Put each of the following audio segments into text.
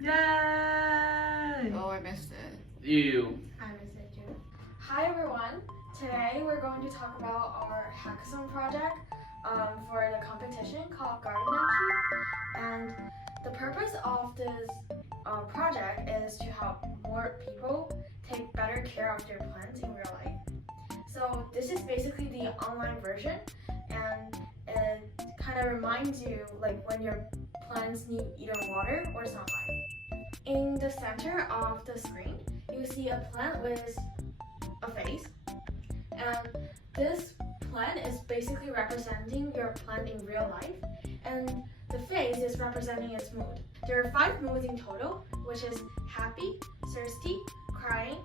Yay! Oh, I missed it. You. I missed it too. Hi everyone. Today we're going to talk about our Hackathon Project for the competition called Gardenachi. And the purpose of this project is to help more people take better care of their plants in real life. So this is basically the online version, and it kind of reminds you like when your plants need either water or sunlight. In the center of the screen, you see a plant with a face, and this plant is basically representing your plant in real life, and the face is representing its mood. There are 5 moods in total, which is happy, thirsty, crying,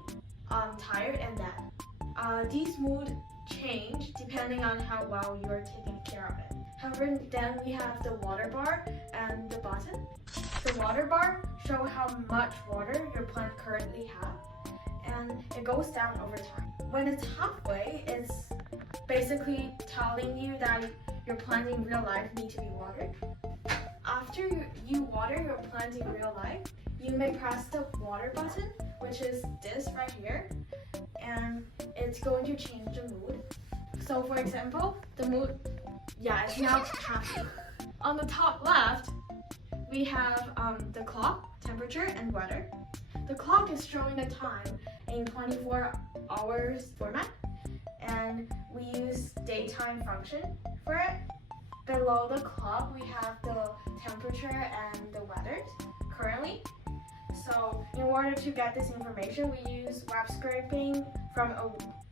tired, and dead. These moods change depending on how well you are taking care of it. However, then we have the water bar and the button. The water bar shows how much water your plant currently has, and it goes down over time. When it's halfway, it's basically telling you that your plants in real life need to be watered. After you water your plants in real life, you may press the water button, which is this right here, and it's going to change the mood. So for example, the mood, it's now happy. On the top left, we have the clock, temperature, and weather. The clock is showing the time in 24 hours format, and we use daytime function for it. Below the clock, we have the temperature and the weather currently. So in order to get this information, we use web scraping from a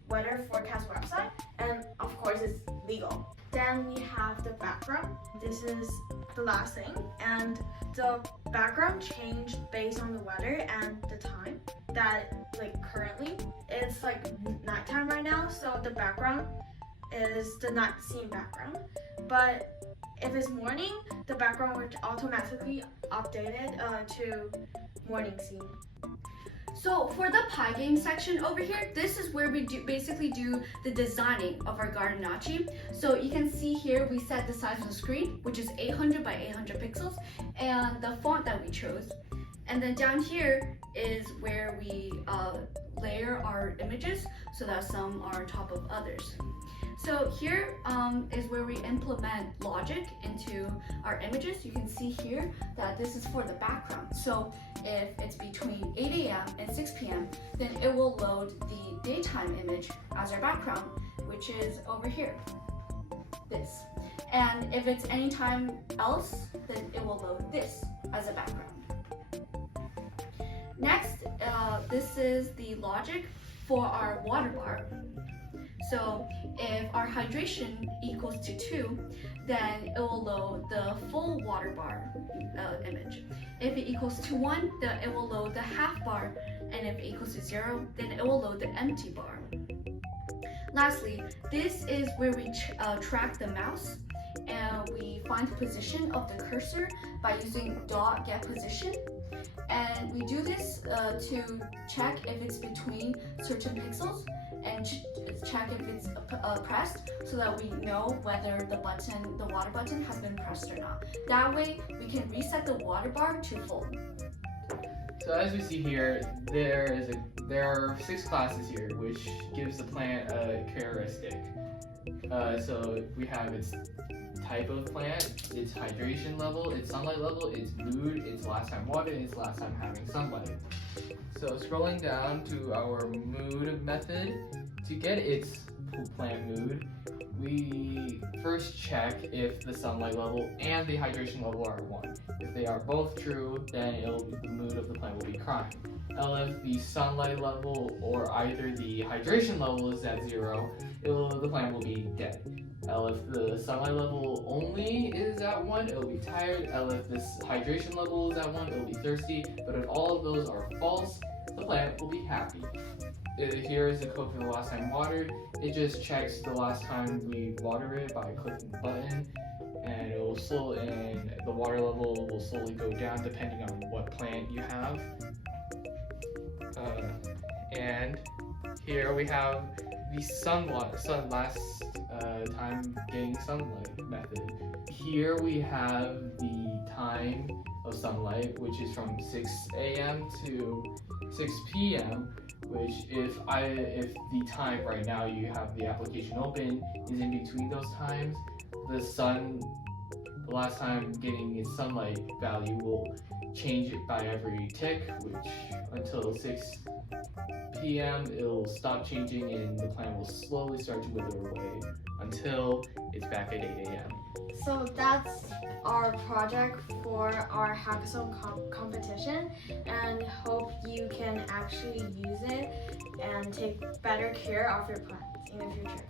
weather forecast website, and of course it's legal. Then we have the background. This is the last thing, and the background changed based on the weather and the time. That currently it's nighttime right now, so the background is the night scene background. But if it's morning, the background will automatically updated to morning scene. So for the pie game section over here, this is where we basically do the designing of our Gardenachi. So you can see here we set the size of the screen, which is 800 by 800 pixels, and the font that we chose. And then down here is where we layer our images so that some are on top of others. So here is where we implement logic into our images. You can see here that this is for the background. So if it's between 8 a.m. and 6 p.m., then it will load the daytime image as our background, which is over here, this. And if it's any time else, then it will load this as a background. Next, this is the logic for our water bar. So if our hydration equals to 2, then it will load the full water bar image. If it equals to 1, then it will load the half bar, and if it equals to 0, then it will load the empty bar. Lastly, this is where we track the mouse, and we find the position of the cursor by using .getPosition. And we do this to check if it's between certain pixels, and check if it's pressed, so that we know whether the water button has been pressed or not. That way we can reset the water bar to full. So as we see here, there are 6 classes here, which gives the plant a characteristic. So we have its type of plant, its hydration level, its sunlight level, its mood, its last time watered, and its last time having sunlight. So scrolling down to our mood method, to get its plant mood, we first check if the sunlight level and the hydration level are 1. If they are both true, then the mood of the plant will be crying. And if the sunlight level or either the hydration level is at 0, the plant will be dead. If the sunlight level only is at 1, it will be tired. If this hydration level is at 1, it will be thirsty. But if all of those are false, the plant will be happy. Here is the code for the last time watered. It just checks the last time we water it by clicking the button, and the water level will slowly go down depending on what plant you have. And here we have the last time getting sunlight method. Here we have the time of sunlight, which is from 6 a.m. to 6 p.m., which if the time right now you have the application open is in between those times, the last time getting its sunlight value will change it by every tick, which until 6 p.m. it'll stop changing and the plant will slowly start to wither away until it's back at 8 a.m. So that's our project for our hackathon competition, and hope you can actually use it and take better care of your plants in the future.